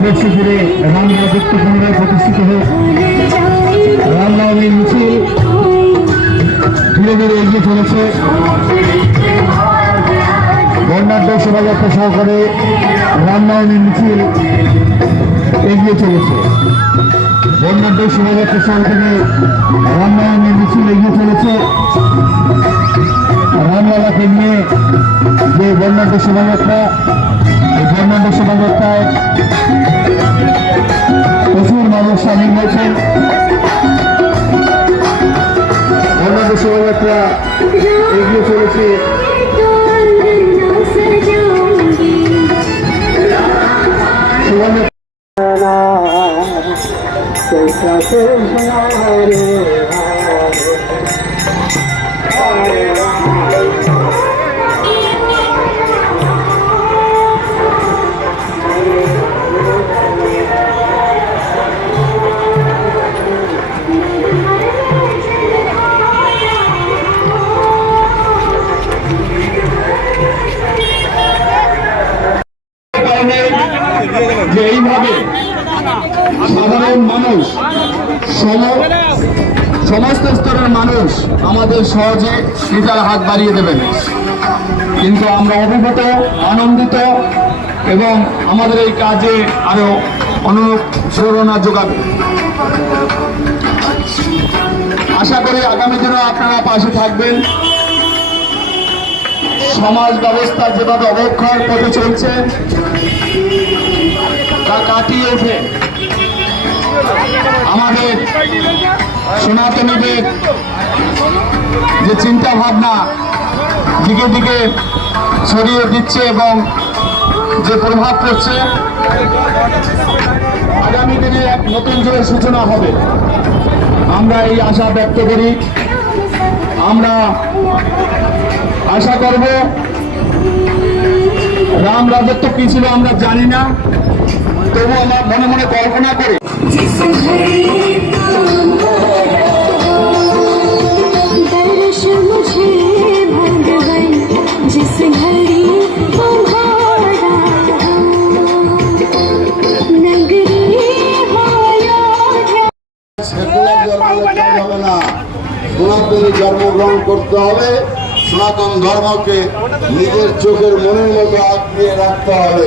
জুড়ে রাম রাজত্ব পুনরায় প্রতিষ্ঠিত হোক। রামনবমীর মিছিল ধীরে ধীরে এগিয়ে চলেছে। বর্ণাঢ্য শোভাযাত্রা সহকারে রামনবমীর মিছিল এগিয়ে চলেছে। বর্ণাঢ্য শোভাযাত্রা সহকারে রামনবমীর মিছিল এগিয়ে চলেছে। রামলালাকে নিয়ে যে বর্ণাঢ্য শোভাযাত্রা, এই বর্ণাঢ্য শোভাযাত্রায় প্রচুর মানুষ সামিল হয়েছেন। বর্ণাঢ্য শোভাযাত্রা এগিয়ে চলেছে। যে এইভাবে সাধারণ মানুষ, সমস্ত স্তরের মানুষ আমাদের সহজে নিজের হাত বাড়িয়ে দেবেন, কিন্তু আমরা অভিভূত, আনন্দিত এবং আমাদের এই কাজে আরো অনুপ্রেরণা যোগাবে। আশা করি আগামী দিনে আপনারা পাশে থাকবেন। সমাজ ব্যবস্থা যেভাবে অবক্ষয়ের পথে চলছে তা কাটিয়ে উঠে আমাদের সনাতনীদের যে চিন্তা ভাবনা দিকে দিকে ছড়িয়ে দিচ্ছে এবং যে প্রভাব পড়ছে, আগামী দিনে এক নতুন যুগের সূচনা হবে, আমরা এই আশা ব্যক্ত করি। আমরা আশা করব, রাম রাজত্ব কি ছিল আমরা জানি না, তবু আমরা মনে মনে কল্পনা করি সনাতনী জন্মগ্রহণ করতে হবে। সনাতন ধর্মকে নিজের চোখের মনের মতো আঁকড়িয়ে রাখতে হবে।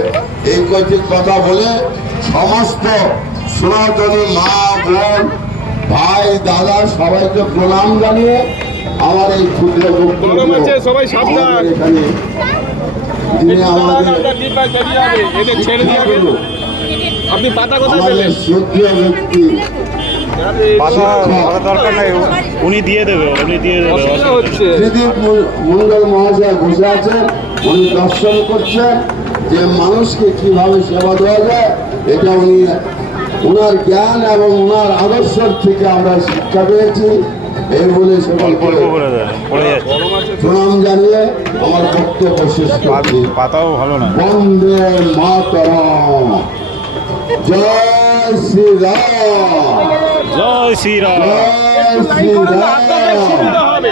এই কয়েকটি কথা বলে সমস্ত সনাতনী মা, বোন, ভাই, দাদা সবাইকে প্রণাম জানিয়ে আমার এই ক্ষুদ্র বক্তব্য এখানে ব্যক্তি উনি দিয়ে দেবে মন্ডল মহাশয় বসে আছেন, উনি দর্শন করছেন যে মানুষকে কিভাবে সেবা দেওয়া যায়। এটা উনি ওনার জ্ঞান এবং ওনার আদর্শের থেকে আমরা শিক্ষা পেয়েছি। এই বলে প্রণাম জানিয়ে আমার বক্তব্য শেষ করছি। পাতাও ভালো না। বন্দে মাতরম। জয় শ্রীরাম। জয় শ্রীরাম। জয় শ্রীরাম। জয় শ্রীরাম।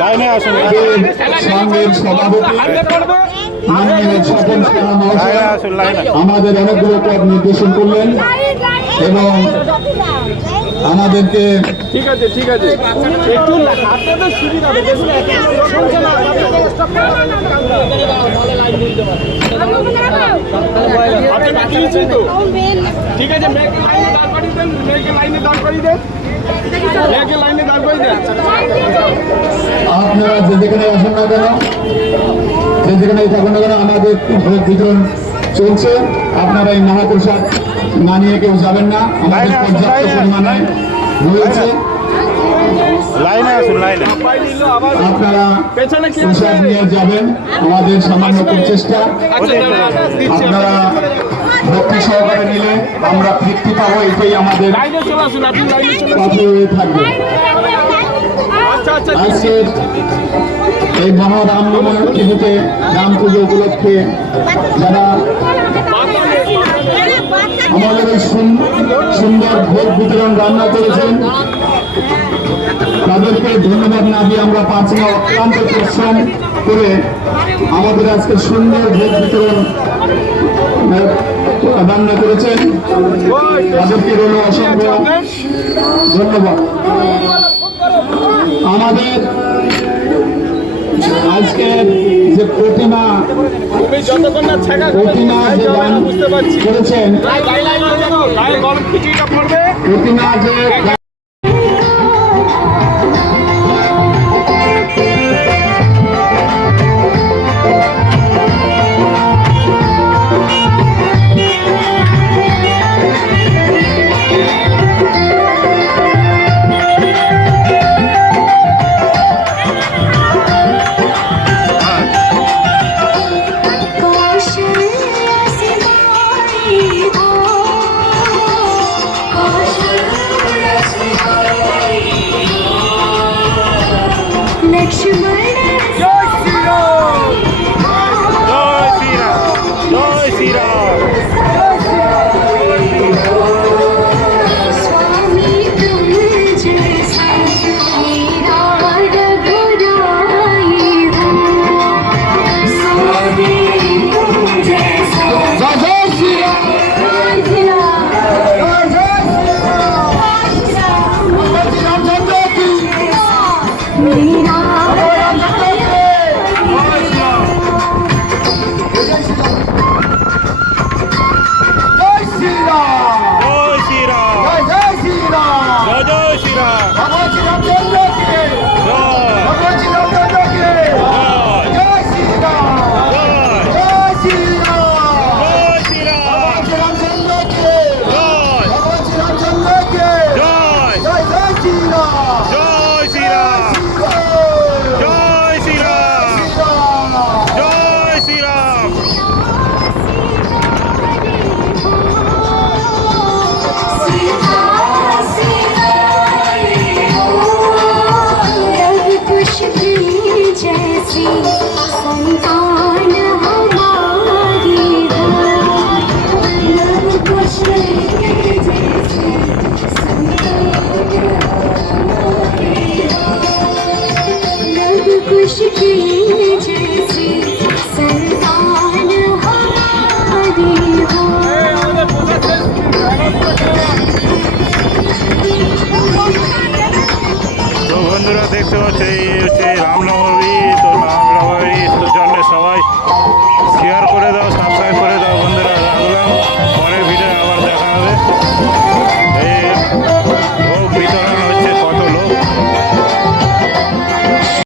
লাইনে আসুন। সংঘের সভাপতি আমাদের অনেকগুলো পদ নির্দেশন করলেন এবং আমাদেরকে ঠিক আছে একটু আপনাদের সুবিধা হবে, ঠিক আছে আপনারা যে যেখানে আসেন না কেন, যে যেখানে থাকুন না কেন, আমাদের ভোগ বিতরণ চলছে। আপনারা এই মহাপ্রসাদ না নিয়ে কেউ যাবেন না, আমাদের পর্যাপ্ত পরিমাণে রয়েছে। লাইনে আসুন, লাইনে আপনারা প্রসাদ নিয়ে যাবেন, আমাদের সামান্য প্রচেষ্টা। আপনারা ভক্তি সহকারে নিলে আমরা তৃপ্তি পাবো, এটাই আমাদের পথে হয়ে থাকবে। আজকের এই মহারামনবমী তিথিতে রাম পুজো উপলক্ষে যারা আমাদের এই সুন্দর ভোগ বিতরণ রান্না করেছেন, তাদেরকে ধন্যবাদ না দিয়ে আমরা পাচ্ছি না। অক্লান্ত পরিশ্রম করে আমাদের আজকে সুন্দর ভোট বিতরণ রান্না করেছেন, তাদেরকে রইল অসংখ্য ধন্যবাদ। আমাদের আজকে যে প্রতিমা তুমি যতক্ষণ না ছেঁকা প্রতিমা যে দান বুঝতে পারছি করেছেন, গায়ে গরম খিচুড়িটা পড়বে প্রতিমা যে জয় শ্রীরাম জয় শ্রীরাম জয় শ্রীরাম জয় জয় শ্রীরাম जैसी संतान हमारी हो, लव कुश की जैसी संतान हमारी हो, लव कुश की जैसी संतान हमारी हो। তো বন্ধুরা দেখতে পাচ্ছ এই হচ্ছে রামনগর